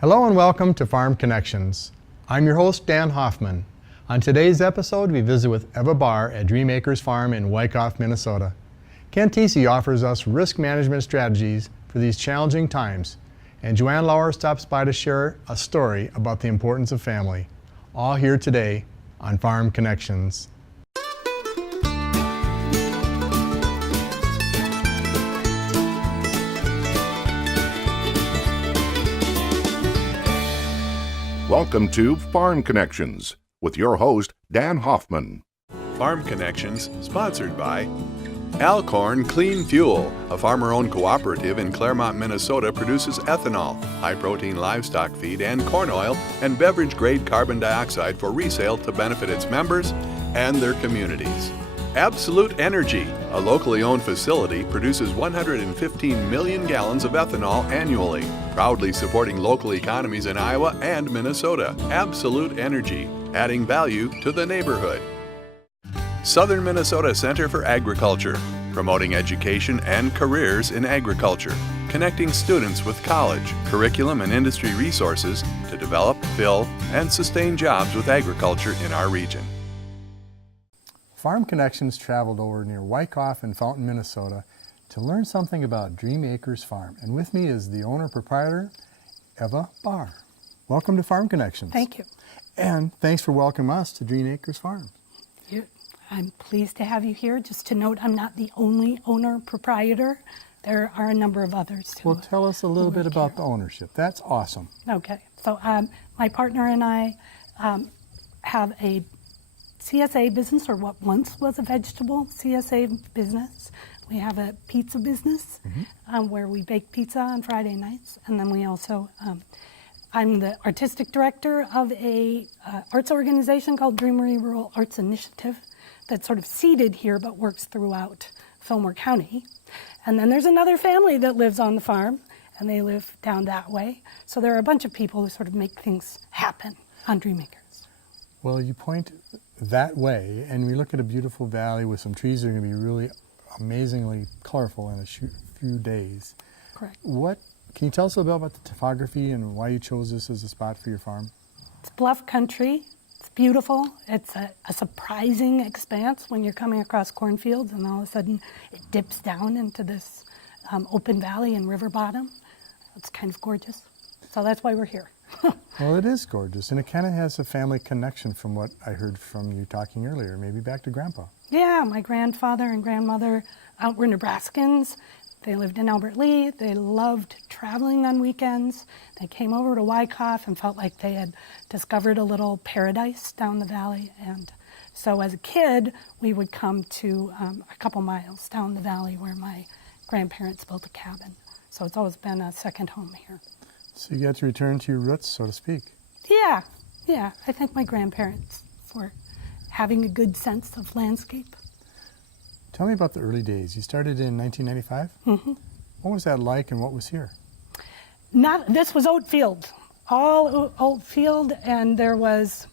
Hello and welcome to Farm Connections. I'm your host, Dan Hoffman. On today's episode, we visit with Eva Barr at Dream Acres Farm in Wykoff, Minnesota. Ken Thiesse offers us risk management strategies for these challenging times, and JoAnn Lower stops by to share a story about the importance of family. All here today on Farm Connections. Welcome to Farm Connections with your host, Dan Hoffman. Farm Connections, sponsored by Alcorn Clean Fuel, a farmer-owned cooperative in Claremont, Minnesota, produces ethanol, high-protein livestock feed, and corn oil, and beverage-grade carbon dioxide for resale to benefit its members and their communities. Absolute Energy, a locally owned facility, produces 115 million gallons of ethanol annually, proudly supporting local economies in Iowa and Minnesota. Absolute Energy, adding value to the neighborhood. Southern Minnesota Center for Agriculture, promoting education and careers in agriculture, connecting students with college, curriculum, and industry resources to develop, fill, and sustain jobs with agriculture in our region. Farm Connections traveled over near Wykoff in Fountain, Minnesota to learn something about Dream Acres Farm. And with me is the owner-proprietor, Eva Barr. Welcome to Farm Connections. Thank you. And thanks for welcoming us to Dream Acres Farm. I'm pleased to have you here. Just to note, I'm not the only owner-proprietor. There are a number of others too. Well, tell us a little bit about the ownership. That's awesome. Okay. So my partner and I have a CSA business, or what once was a vegetable CSA business. We have a pizza business where we bake pizza on Friday nights, and then we also, I'm the artistic director of a arts organization called Dreamery Rural Arts Initiative that's sort of seated here but works throughout Fillmore County. And then there's another family that lives on the farm, and they live down that way. So there are a bunch of people who sort of make things happen on Dream Acres. Well, you point that way, and we look at a beautiful valley with some trees that are going to be really amazingly colorful in a few days. Correct. Can you tell us a little bit about the topography and why you chose this as a spot for your farm? It's bluff country. It's beautiful. It's a surprising expanse when you're coming across cornfields, and all of a sudden it dips down into this open valley and river bottom. It's kind of gorgeous. So that's why we're here. Well, it is gorgeous, and it kind of has a family connection from what I heard from you talking earlier, maybe back to Grandpa. Yeah, my grandfather and grandmother were Nebraskans. They lived in Albert Lea. They loved traveling on weekends. They came over to Wykoff and felt like they had discovered a little paradise down the valley. And so as a kid, we would come to a couple miles down the valley where my grandparents built a cabin. So it's always been a second home here. So you got to return to your roots, so to speak. Yeah. I thank my grandparents for having a good sense of landscape. Tell me about the early days. You started in 1995? Mm-hmm. What was that like and what was here? This was oat field, all oat field, and there was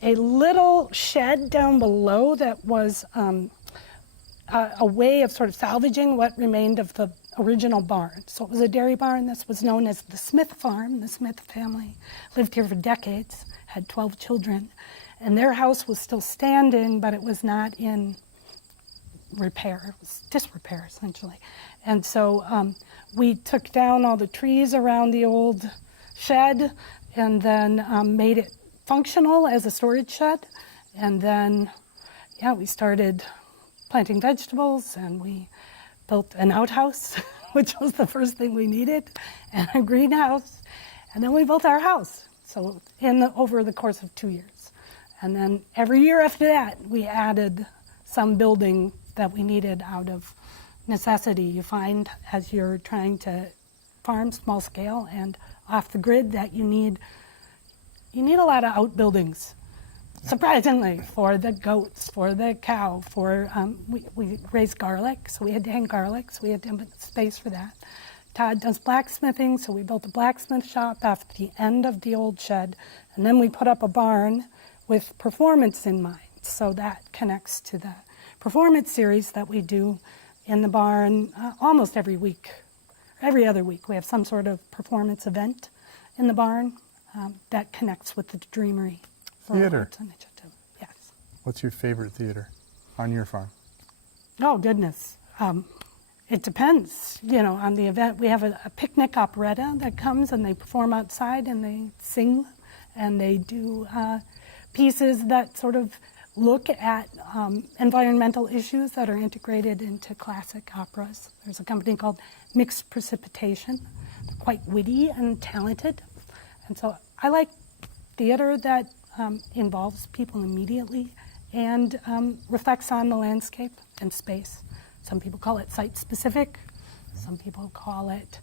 a little shed down below that was a way of sort of salvaging what remained of the original barn. So it was a dairy barn. This was known as the Smith Farm. The Smith family lived here for decades, had 12 children, and their house was still standing, but it was not in repair. It was disrepair, essentially. And so we took down all the trees around the old shed and then made it functional as a storage shed. And then, we started planting vegetables, and we built an outhouse, which was the first thing we needed, and a greenhouse. And then we built our house, so over the course of 2 years. And then every year after that, we added some building that we needed out of necessity. You find as you're trying to farm small scale and off the grid that you need a lot of outbuildings. Surprisingly, for the goats, for the cow, we raise garlic, so we had to hang garlic, so we had to have space for that. Todd does blacksmithing, so we built a blacksmith shop off the end of the old shed, and then we put up a barn with performance in mind. So that connects to the performance series that we do in the barn almost every week. Every other week we have some sort of performance event, in the barn that connects with the Dreamery. For Theater. Arts Initiative. Yes. What's your favorite theater on your farm? Oh, goodness. It depends, on the event. We have a picnic operetta that comes and they perform outside and they sing and they do pieces that sort of look at environmental issues that are integrated into classic operas. There's a company called Mixed Precipitation. They're quite witty and talented. And so I like theater that involves people immediately and reflects on the landscape and space. Some people call it site-specific. Some people call it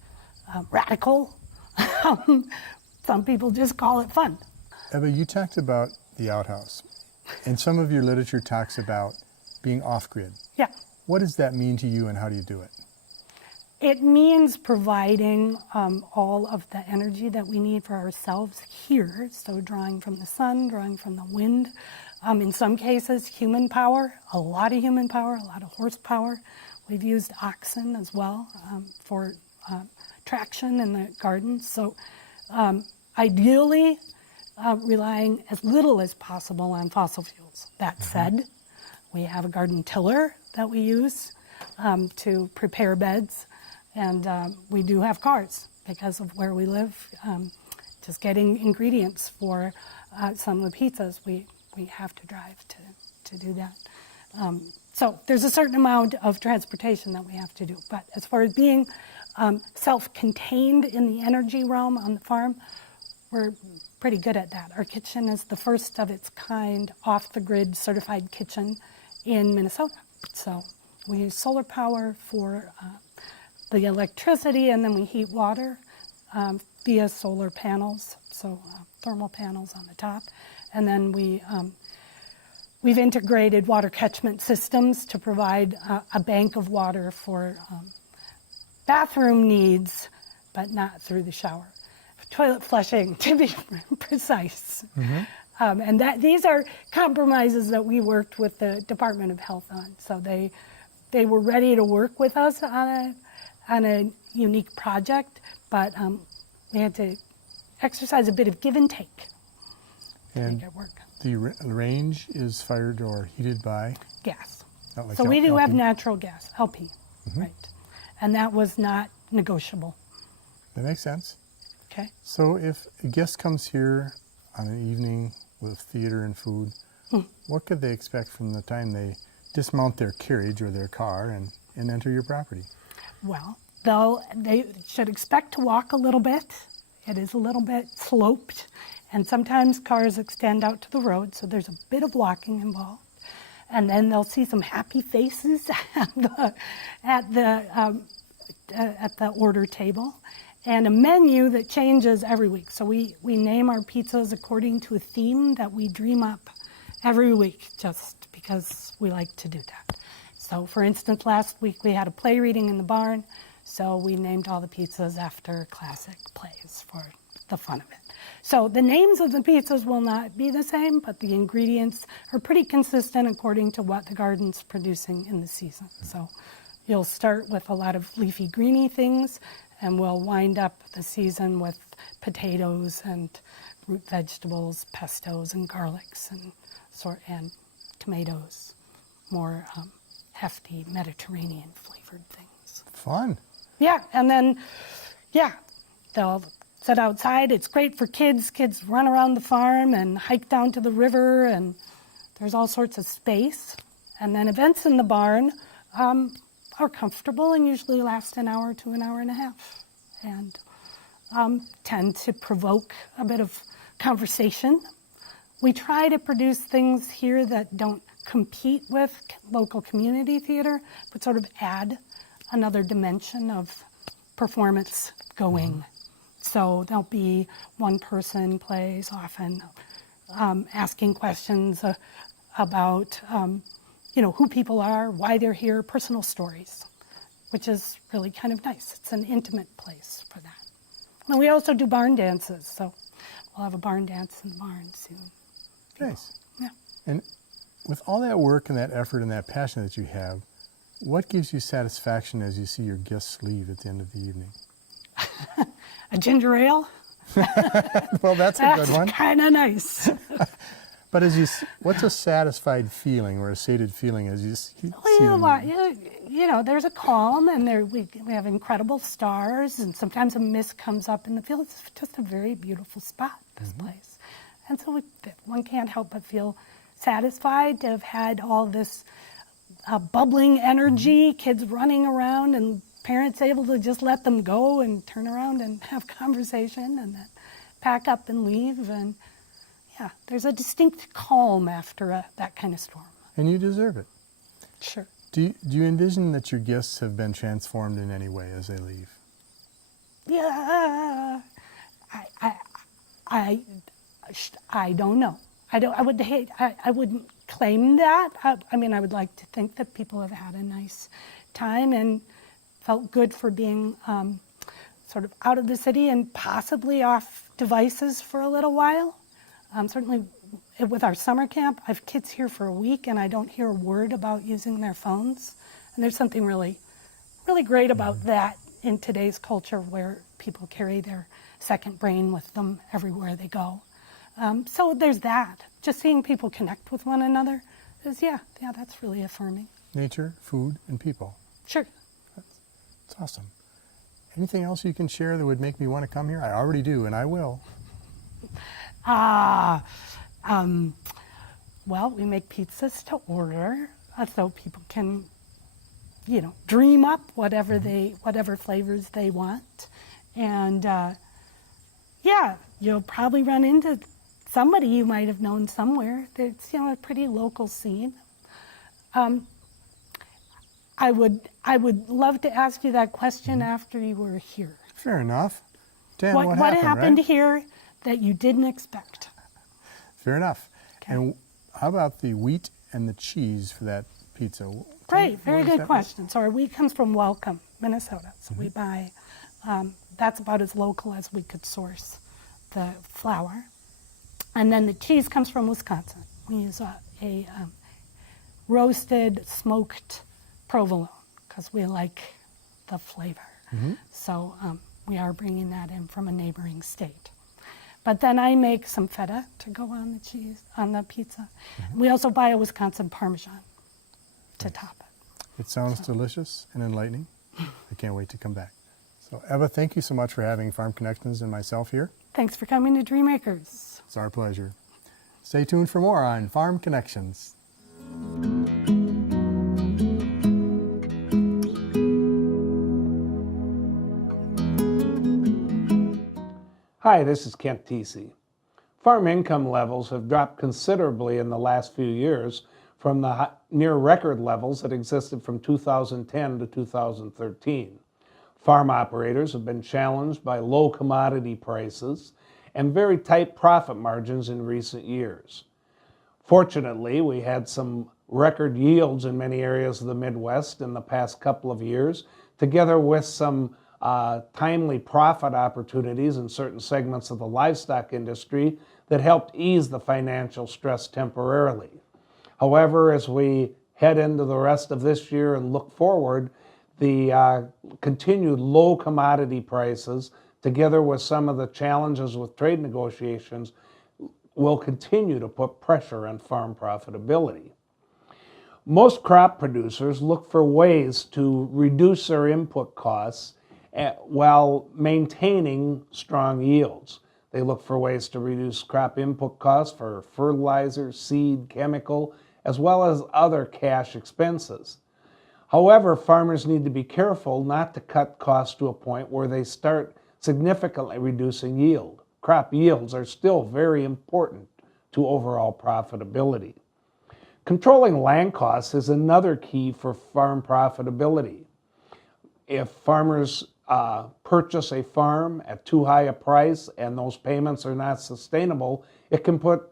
radical. Some people just call it fun. Eva, you talked about the outhouse, and some of your literature talks about being off-grid. Yeah. What does that mean to you, and how do you do it? It means providing all of the energy that we need for ourselves here, so drawing from the sun, drawing from the wind. In some cases, human power, a lot of human power, a lot of horsepower. We've used oxen as well for traction in the garden. So ideally, relying as little as possible on fossil fuels. That said, we have a garden tiller that we use to prepare beds. And we do have cars because of where we live. Just getting ingredients for some of the pizzas, we have to drive to do that. So there's a certain amount of transportation that we have to do. But as far as being self-contained in the energy realm on the farm, we're pretty good at that. Our kitchen is the first of its kind off-the-grid certified kitchen in Minnesota. So we use solar power for the electricity, and then we heat water via solar panels, so thermal panels on the top. And then we've integrated water catchment systems to provide a bank of water for bathroom needs, but not through the shower. Toilet flushing, to be precise. Mm-hmm. And these are compromises that we worked with the Department of Health on. So they were ready to work with us on a unique project, but we had to exercise a bit of give and take to make it work. The range is fired or heated by? Gas. Like so we do LP? have natural gas, LP, right. And that was not negotiable. That makes sense. Okay. So if a guest comes here on an evening with theater and food, what could they expect from the time they dismount their carriage or their car and enter your property? Well, they should expect to walk a little bit. It is a little bit sloped, and sometimes cars extend out to the road, so there's a bit of walking involved. And then they'll see some happy faces at the order table, and a menu that changes every week. So we name our pizzas according to a theme that we dream up every week, just because we like to do that. So for instance, last week we had a play reading in the barn, so we named all the pizzas after classic plays for the fun of it. So the names of the pizzas will not be the same, but the ingredients are pretty consistent according to what the garden's producing in the season. So you'll start with a lot of leafy greeny things, and we'll wind up the season with potatoes and root vegetables, pestos and garlics and tomatoes, more hefty Mediterranean flavored things. Fun. Yeah, and then, they'll sit outside. It's great for kids. Kids run around the farm and hike down to the river, and there's all sorts of space. And then events in the barn are comfortable and usually last an hour to an hour and a half, and tend to provoke a bit of conversation. We try to produce things here that don't compete with local community theater, but sort of add another dimension of performance going. So there'll be one person plays often, asking questions about who people are, why they're here, personal stories, which is really kind of nice. It's an intimate place for that. And we also do barn dances, so we'll have a barn dance in the barn soon. Nice. Yeah. And with all that work and that effort and that passion that you have, what gives you satisfaction as you see your guests leave at the end of the evening? A ginger ale. Well, that's a good one. That's kind of nice. But what's a satisfied feeling or a sated feeling as you see Well, them? you know, there's a calm, and we have incredible stars, and sometimes a mist comes up in the field. It's just a very beautiful spot, this place. And so one can't help but feel satisfied to have had all this bubbling energy, kids running around, and parents able to just let them go and turn around and have conversation, and then pack up and leave. And yeah, there's a distinct calm after that kind of storm. And you deserve it. Sure. Do you envision that your guests have been transformed in any way as they leave? Yeah, I don't know. I wouldn't claim that. I mean, I would like to think that people have had a nice time and felt good for being sort of out of the city and possibly off devices for a little while. Certainly with our summer camp, I have kids here for a week and I don't hear a word about using their phones. And there's something really, really great about that in today's culture where people carry their second brain with them everywhere they go. So there's that. Just seeing people connect with one another is, yeah, that's really affirming. Nature, food, and people. Sure. That's awesome. Anything else you can share that would make me want to come here? I already do, and I will. Well, we make pizzas to order so people can, you know, dream up whatever flavors they want. And yeah, you'll probably run into somebody you might have known somewhere. It's, you know, a pretty local scene. I would love to ask you that question after you were here. Fair enough. Dan, What happened right? here that you didn't expect? Fair enough. Okay. And how about the wheat and the cheese for that pizza? Great, very What is good that? question. So our wheat comes from Wykoff, Minnesota. So we buy, that's about as local as we could source the flour. And then the cheese comes from Wisconsin. We use a roasted, smoked provolone because we like the flavor. So we are bringing that in from a neighboring state. But then I make some feta to go on the cheese, on the pizza. We also buy a Wisconsin Parmesan to top it. It sounds delicious and enlightening. I can't wait to come back. So Eva, thank you so much for having Farm Connections and myself here. Thanks for coming to Dreammakers. It's our pleasure. Stay tuned for more on Farm Connections. Hi, this is Kent Thiesse. Farm income levels have dropped considerably in the last few years from the near record levels that existed from 2010 to 2013. Farm operators have been challenged by low commodity prices and very tight profit margins in recent years. Fortunately, we had some record yields in many areas of the Midwest in the past couple of years, together with some timely profit opportunities in certain segments of the livestock industry that helped ease the financial stress temporarily. However, as we head into the rest of this year and look forward, the continued low commodity prices, together with some of the challenges with trade negotiations, will continue to put pressure on farm profitability. Most crop producers look for ways to reduce their input costs while maintaining strong yields. They look for ways to reduce crop input costs for fertilizer, seed, chemical, as well as other cash expenses. However, farmers need to be careful not to cut costs to a point where they start significantly reducing yield. Crop yields are still very important to overall profitability. Controlling land costs is another key for farm profitability. If farmers purchase a farm at too high a price and those payments are not sustainable, it can put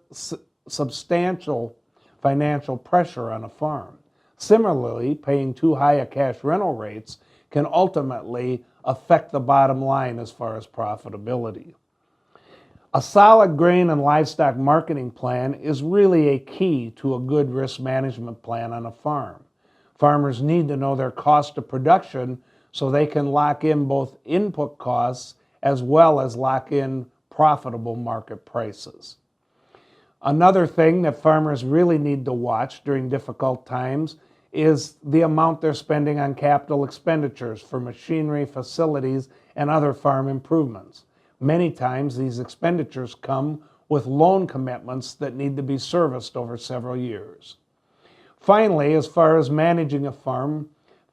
substantial financial pressure on a farm. Similarly, paying too high a cash rental rates can ultimately affect the bottom line as far as profitability. A solid grain and livestock marketing plan is really a key to a good risk management plan on a farm. Farmers need to know their cost of production so they can lock in both input costs as well as lock in profitable market prices. Another thing that farmers really need to watch during difficult times is the amount they're spending on capital expenditures for machinery, facilities, and other farm improvements. Many times these expenditures come with loan commitments that need to be serviced over several years. Finally, as far as managing a farm,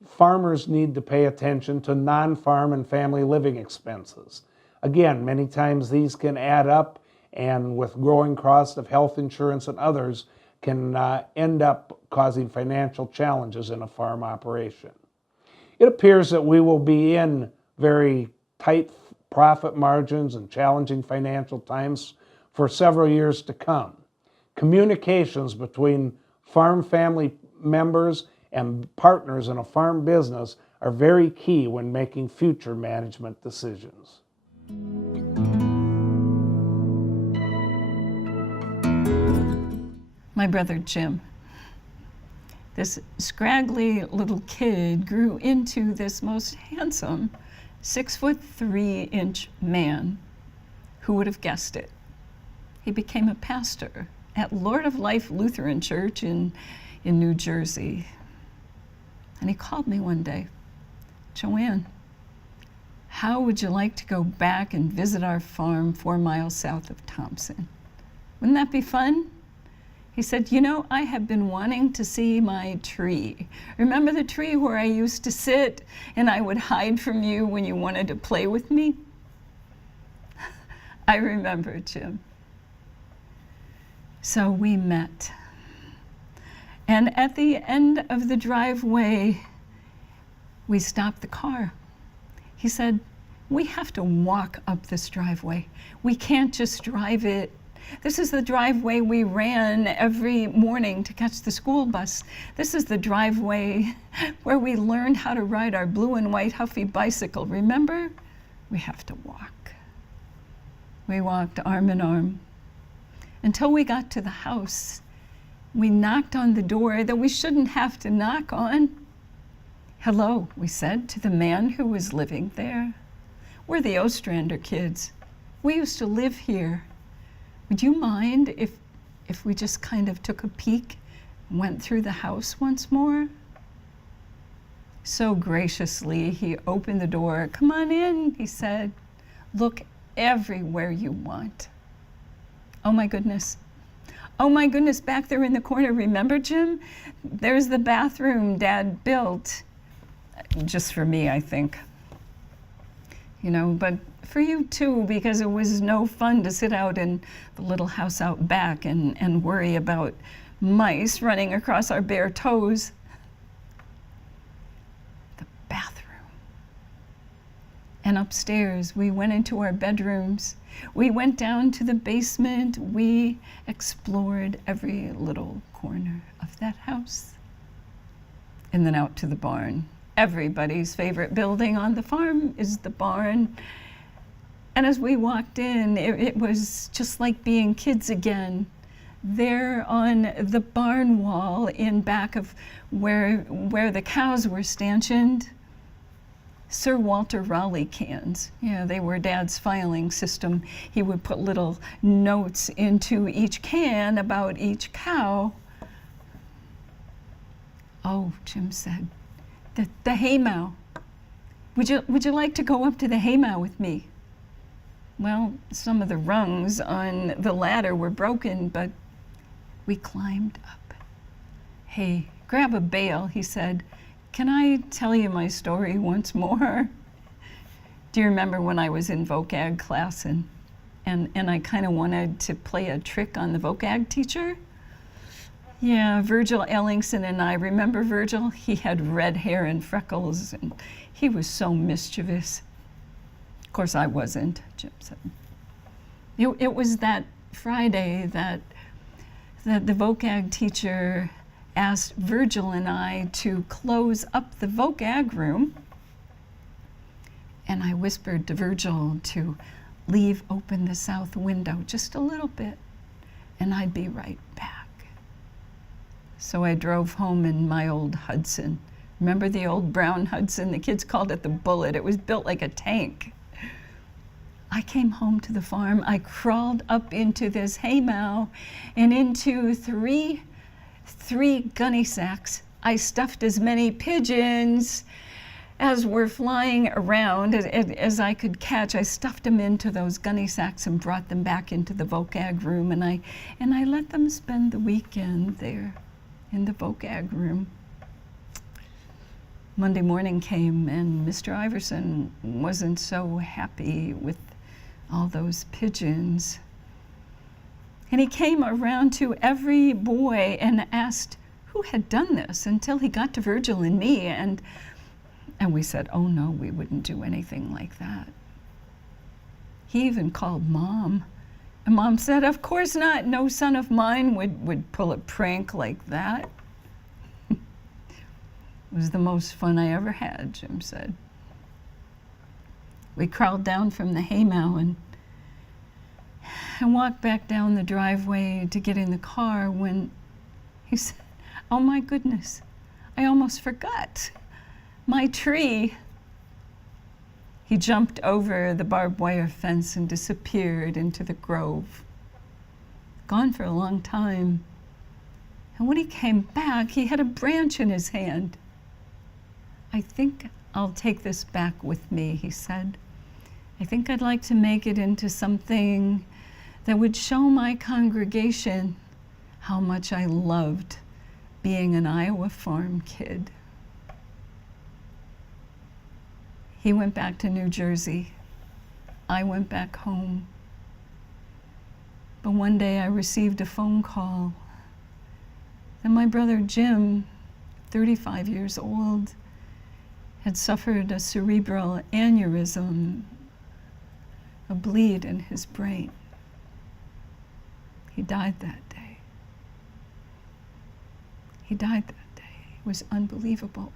farmers need to pay attention to non-farm and family living expenses. Again, many times these can add up, and with growing costs of health insurance and others, can end up causing financial challenges in a farm operation. It appears that we will be in very tight profit margins and challenging financial times for several years to come. Communications between farm family members and partners in a farm business are very key when making future management decisions. My brother Jim. This scraggly little kid grew into this most handsome 6'3" man. Who would have guessed it? He became a pastor at Lord of Life Lutheran Church in New Jersey. And he called me one day, JoAnn, how would you like to go back and visit our farm 4 miles south of Thompson? Wouldn't that be fun? He said, you know, I have been wanting to see my tree. Remember the tree where I used to sit and I would hide from you when you wanted to play with me? I remember, Jim. So we met. And at the end of the driveway, we stopped the car. He said, we have to walk up this driveway. We can't just drive it. This is the driveway we ran every morning to catch the school bus. This is the driveway where we learned how to ride our blue and white Huffy bicycle. Remember? We have to walk. We walked arm in arm until we got to the house. We knocked on the door that we shouldn't have to knock on. Hello, we said to the man who was living there. We're the Ostrander kids. We used to live here. Would you mind if we just kind of took a peek and went through the house once more? So graciously, he opened the door. Come on in, he said. Look everywhere you want. Oh my goodness. Oh my goodness, back there in the corner, remember, Jim? There's the bathroom Dad built. Just for me, I think. You know, but for you too, because it was no fun to sit out in the little house out back and worry about mice running across our bare toes. The bathroom. And upstairs, we went into our bedrooms. We went down to the basement. We explored every little corner of that house. And then out to the barn. Everybody's favorite building on the farm is the barn. And as we walked in, it was just like being kids again. There on the barn wall in back of where the cows were stanchioned, Sir Walter Raleigh cans. Yeah, they were Dad's filing system. He would put little notes into each can about each cow. Oh, Jim said, the haymow. Would you like to go up to the haymow with me? Well, some of the rungs on the ladder were broken, but we climbed up. Hey, grab a bale, he said. Can I tell you my story once more? Do you remember when I was in vocab class and I kind of wanted to play a trick on the vocab teacher? Yeah, Virgil Ellingson and I. Remember Virgil? He had red hair and freckles, and he was so mischievous. Of course, I wasn't, Jim said. It was that Friday that the vocab teacher asked Virgil and I to close up the vocab room, and I whispered to Virgil to leave open the south window just a little bit, and I'd be right back. So I drove home in my old Hudson. Remember the old brown Hudson? The kids called it the Bullet. It was built like a tank. I came home to the farm. I crawled up into this haymow and into three gunny sacks. I stuffed as many pigeons as were flying around as I could catch. I stuffed them into those gunny sacks and brought them back into the vocag room, and I let them spend the weekend there in the vocag room. Monday morning came, and Mr. Iverson wasn't so happy with all those pigeons. And he came around to every boy and asked who had done this, until he got to Virgil and me, and we said, oh no, we wouldn't do anything like that. He even called Mom, and Mom said, of course not, no son of mine would pull a prank like that. It was the most fun I ever had, Jim said. We crawled down from the haymow and walked back down the driveway to get in the car when he said, oh my goodness, I almost forgot my tree. He jumped over the barbed wire fence and disappeared into the grove. Gone for a long time. And when he came back, he had a branch in his hand. I think I'll take this back with me, he said. I think I'd like to make it into something that would show my congregation how much I loved being an Iowa farm kid. He went back to New Jersey. I went back home. But one day I received a phone call that my brother Jim, 35 years old, had suffered a cerebral aneurysm, a bleed in his brain. He died that day. He died that day. It was unbelievable.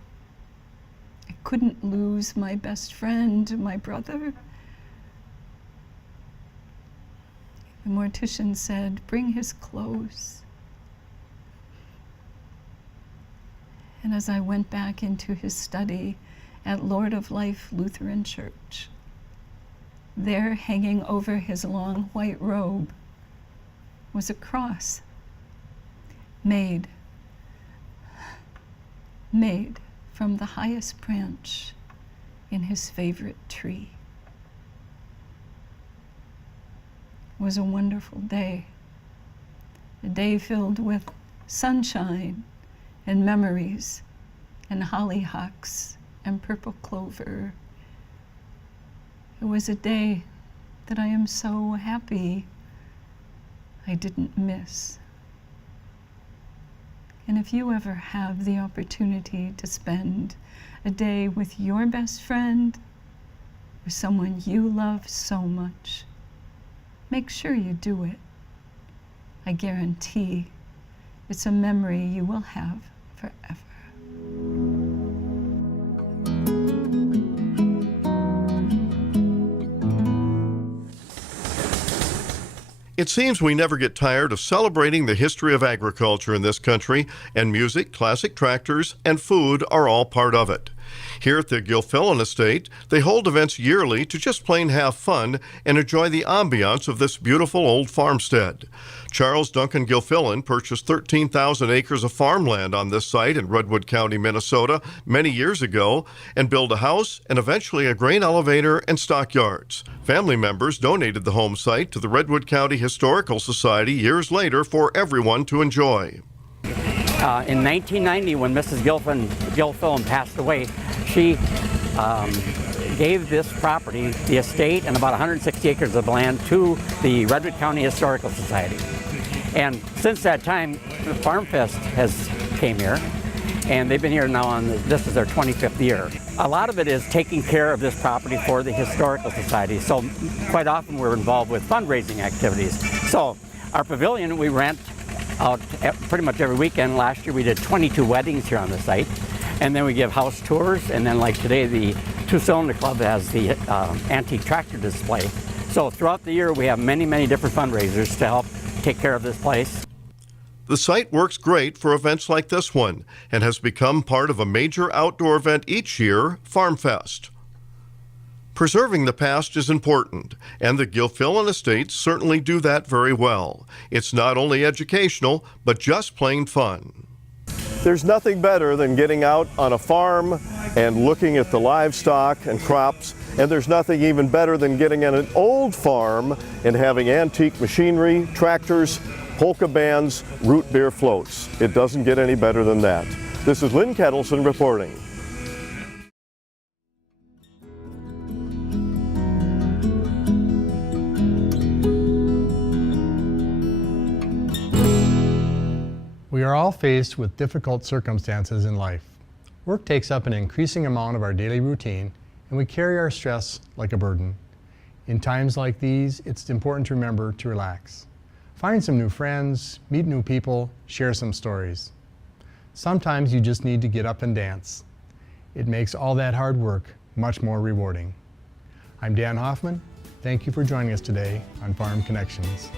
I couldn't lose my best friend, my brother. The mortician said, bring his clothes. And as I went back into his study at Lord of Life Lutheran Church, there hanging over his long white robe was a cross made from the highest branch in his favorite tree. It was a wonderful day, a day filled with sunshine and memories and hollyhocks and purple clover. It was a day that I am so happy I didn't miss. And if you ever have the opportunity to spend a day with your best friend or someone you love so much, make sure you do it. I guarantee it's a memory you will have forever. It seems we never get tired of celebrating the history of agriculture in this country, and music, classic tractors, and food are all part of it. Here at the Gilfillan Estate, they hold events yearly to just plain have fun and enjoy the ambiance of this beautiful old farmstead. Charles Duncan Gilfillan purchased 13,000 acres of farmland on this site in Redwood County, Minnesota, many years ago, and built a house and eventually a grain elevator and stockyards. Family members donated the home site to the Redwood County Historical Society years later for everyone to enjoy. In 1990, when Mrs. Gilfillan passed away, she gave this property, the estate, and about 160 acres of land to the Redwood County Historical Society. And since that time, the Farm Fest has came here, and they've been here now on this is their 25th year. A lot of it is taking care of this property for the Historical Society. So quite often we're involved with fundraising activities. So our pavilion we rent out pretty much every weekend. Last year we did 22 weddings here on the site. And then we give house tours, and then like today the Two-Cylinder Club has the antique tractor display. So throughout the year we have many, many different fundraisers to help take care of this place. The site works great for events like this one and has become part of a major outdoor event each year, Farm Fest. Preserving the past is important, and the Gilfillan Estate certainly do that very well. It's not only educational, but just plain fun. There's nothing better than getting out on a farm and looking at the livestock and crops, and there's nothing even better than getting on an old farm and having antique machinery, tractors, polka bands, root beer floats. It doesn't get any better than that. This is Lynn Ketelsen reporting. We are all faced with difficult circumstances in life. Work takes up an increasing amount of our daily routine, and we carry our stress like a burden. In times like these, it's important to remember to relax. Find some new friends, meet new people, share some stories. Sometimes you just need to get up and dance. It makes all that hard work much more rewarding. I'm Dan Hoffman. Thank you for joining us today on Farm Connections.